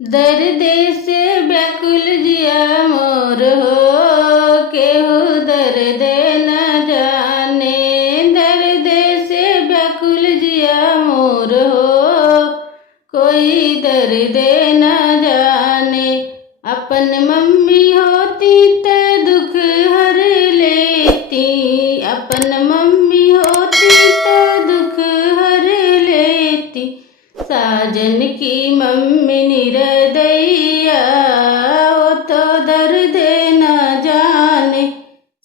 दर्द से व्याकुल जिया मोर हो, केहू दर्द न जाने। दर्द से व्याकुल जिया मोर हो, कोई दर्द न जाने। अपन मम्मी होती त दुख हर लेती, अपन मम्मी होती त दुख हर लेती। साजन की मम्मी निर्दयिया, वो तो दर्द न जाने।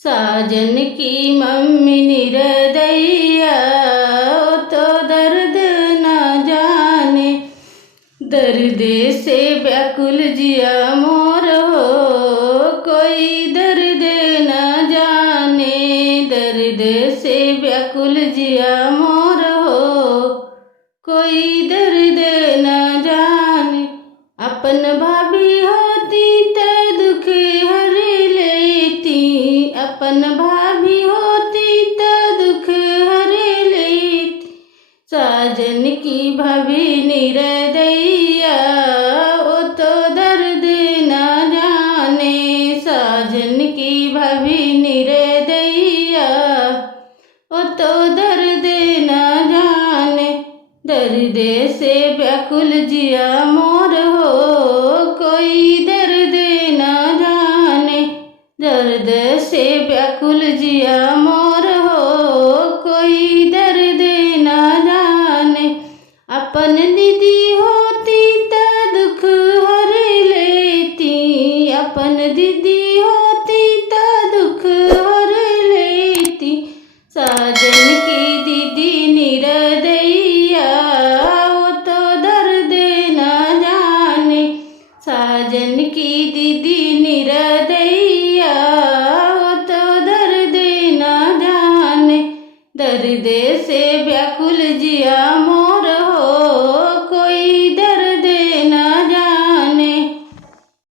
साजन की मम्मी निर्दयिया, वो तो दर्द न जाने। दर्द से व्याकुल जिया मोर हो, कोई दर्द न जाने। दर्द से व्याकुल जिया मोर हो, कोई दर्द न जाने। अपन भाभी होती त दुख हर लेती, अपन भाभी होती त दुख हर लेती। साजन की भाभी निर्दयिया, वो तो दर्द न जाने। साजन की भाभी निर्दयिया, वो तो दर्द न जाने। दर्द से व्याकुल जिया मोर हो, कोई दर्द न जाने। दर्द से व्याकुल जिया मोर हो, कोई दर्द न जाने। अपन दीदी होती त दुख हर लेती, अपन दीदी होती त दुख हर लेती। साजन की दीदी निर्दयिया, वो तो दर्द न जाने। साजन की दीदी निर्दयिया, वो तो दर्द न जाने। दर्द से व्याकुल जिया